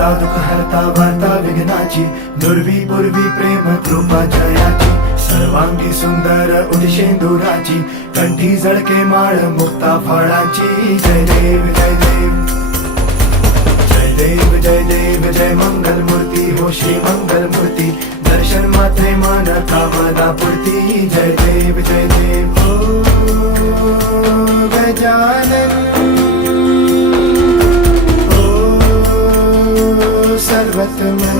दाता दुःख हरता वार्ता विघ्नाची, दुर्वी पूर्वी प्रेम कृपा जयाची, सर्वांगी सुंदर उदिशेंदुराची, कंठी जळके माळ मुक्ता फळाची. जय देव जय देव जय देव जय देव जय मंगल मूर्ती हो श्री मंगल मूर्ती, दर्शन मात्रे मन कामना पूर्ती. जय देव जय देव ओ गजानन ओ सर्वतमन